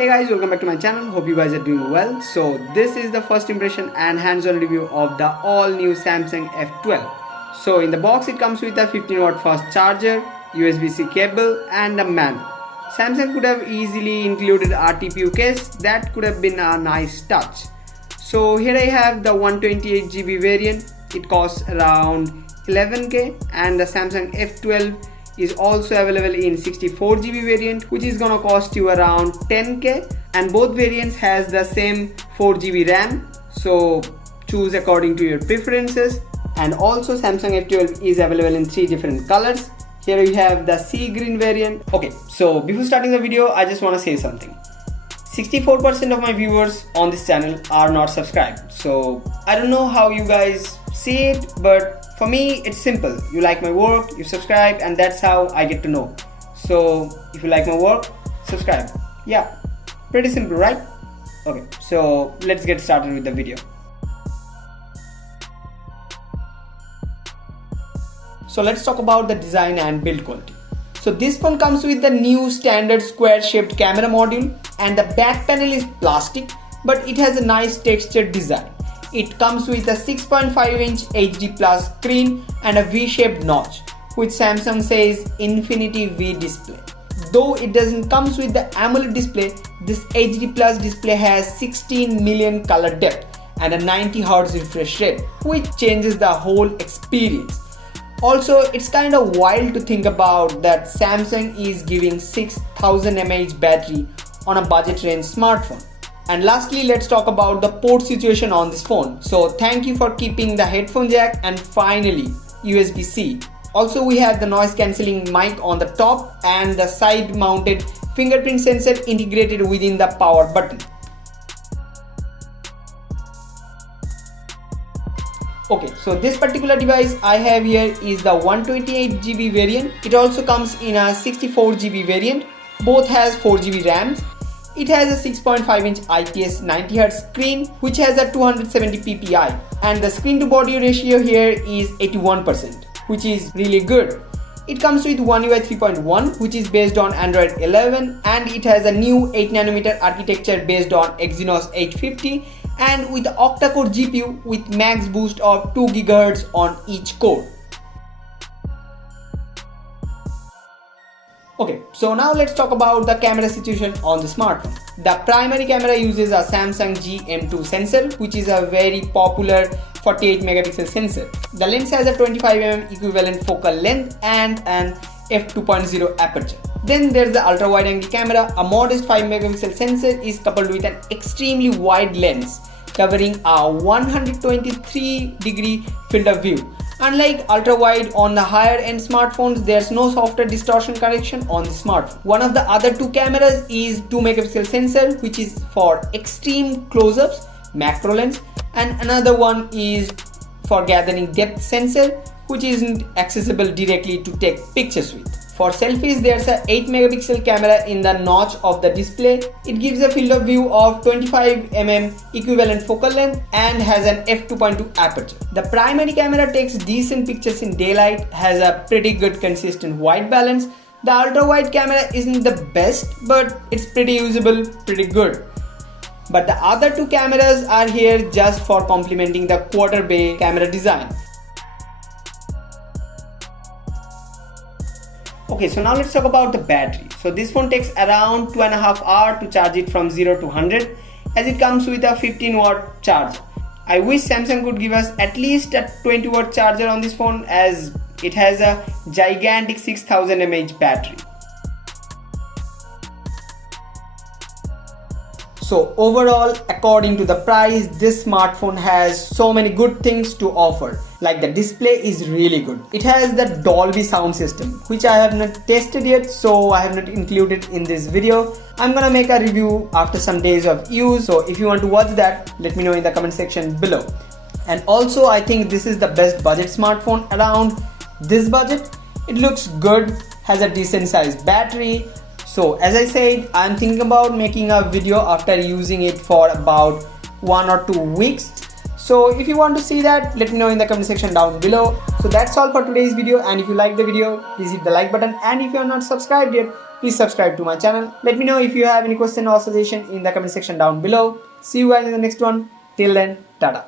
Hey guys, welcome back to my channel. Hope you guys are doing well. So this is the first impression and hands-on review of the all-new Samsung F12. So in the box it comes with a 15-watt fast charger, USB-C cable and a manual. Samsung could have easily included a TPU case. That could have been a nice touch. So here I have the 128GB variant. It costs around 11k, and the Samsung F12 is also available in 64GB variant, which is gonna cost you around 10k, and both variants has the same 4GB RAM, so choose according to your preferences. And also Samsung F12 is available in 3 different colors. Here we have the sea green variant. Okay, so before starting the video, I just want to say something. 64% of my viewers on this channel are not subscribed, so I don't know how you guys see it, but for me it's simple. You like my work, you subscribe, and that's how I get to know. So if you like my work, subscribe. Yeah, pretty simple, right? Okay, so let's get started with the video. So let's talk about the design and build quality. So this phone comes with the new standard square shaped camera module, and the back panel is plastic, but it has a nice textured design. It comes with a 6.5-inch HD Plus screen and a V-shaped notch, which Samsung says Infinity V display. Though it doesn't comes with the AMOLED display, this HD Plus display has 16 million color depth and a 90Hz refresh rate, which changes the whole experience. Also, it's kind of wild to think about that Samsung is giving 6000 mAh battery on a budget range smartphone. And lastly, let's talk about the port situation on this phone. So thank you for keeping the headphone jack, and finally USB-C. Also, we have the noise cancelling mic on the top and the side mounted fingerprint sensor integrated within the power button. Okay, so this particular device I have here is the 128GB variant. It also comes in a 64GB variant. Both has 4GB RAMs. It has a 6.5-inch IPS 90Hz screen, which has a 270 ppi, and the screen to body ratio here is 81%, which is really good. It comes with One UI 3.1, which is based on Android 11, and it has a new 8nm architecture based on Exynos 850, and with the octa-core GPU with max boost of 2 GHz on each core. Okay, so now let's talk about the camera situation on the smartphone. The primary camera uses a Samsung GM2 sensor, which is a very popular 48 megapixel sensor. The lens has a 25mm equivalent focal length and an f2.0 aperture. Then there's the ultra wide angle camera. A modest 5 megapixel sensor is coupled with an extremely wide lens covering a 123-degree field of view. Unlike ultra wide on the higher end smartphones, there's no software distortion correction on the smartphone. One of the other two cameras is 2 megapixel sensor, which is for extreme close-ups, macro lens, and another one is for gathering depth sensor, which isn't accessible directly to take pictures with. For selfies, there's a 8 megapixel camera in the notch of the display. It gives a field of view of 25mm equivalent focal length and has an f2.2 aperture. The primary camera takes decent pictures in daylight, has a pretty good consistent white balance. The ultra wide camera isn't the best, but it's pretty usable, pretty good. But the other two cameras are here just for complementing the quarter bay camera design. Okay, so now let's talk about the battery. So this phone takes around 2.5 hours to charge it from 0 to 100, as it comes with a 15-watt charger. I wish Samsung could give us at least a 20-watt charger on this phone, as it has a gigantic 6000 mAh battery. So overall, according to the price, this smartphone has so many good things to offer. Like the display is really good. It has the Dolby sound system, which I have not tested yet, so I have not included in this video. I'm gonna make a review after some days of use, so if you want to watch that, let me know in the comment section below. And also, I think this is the best budget smartphone around this budget. It looks good, has a decent sized battery. So as I said, I'm thinking about making a video after using it for about 1 or 2 weeks. So if you want to see that, let me know in the comment section down below. So that's all for today's video, and if you like the video, please hit the like button, and if you are not subscribed yet, please subscribe to my channel. Let me know if you have any question or suggestion in the comment section down below. See you guys in the next one. Till then, tada.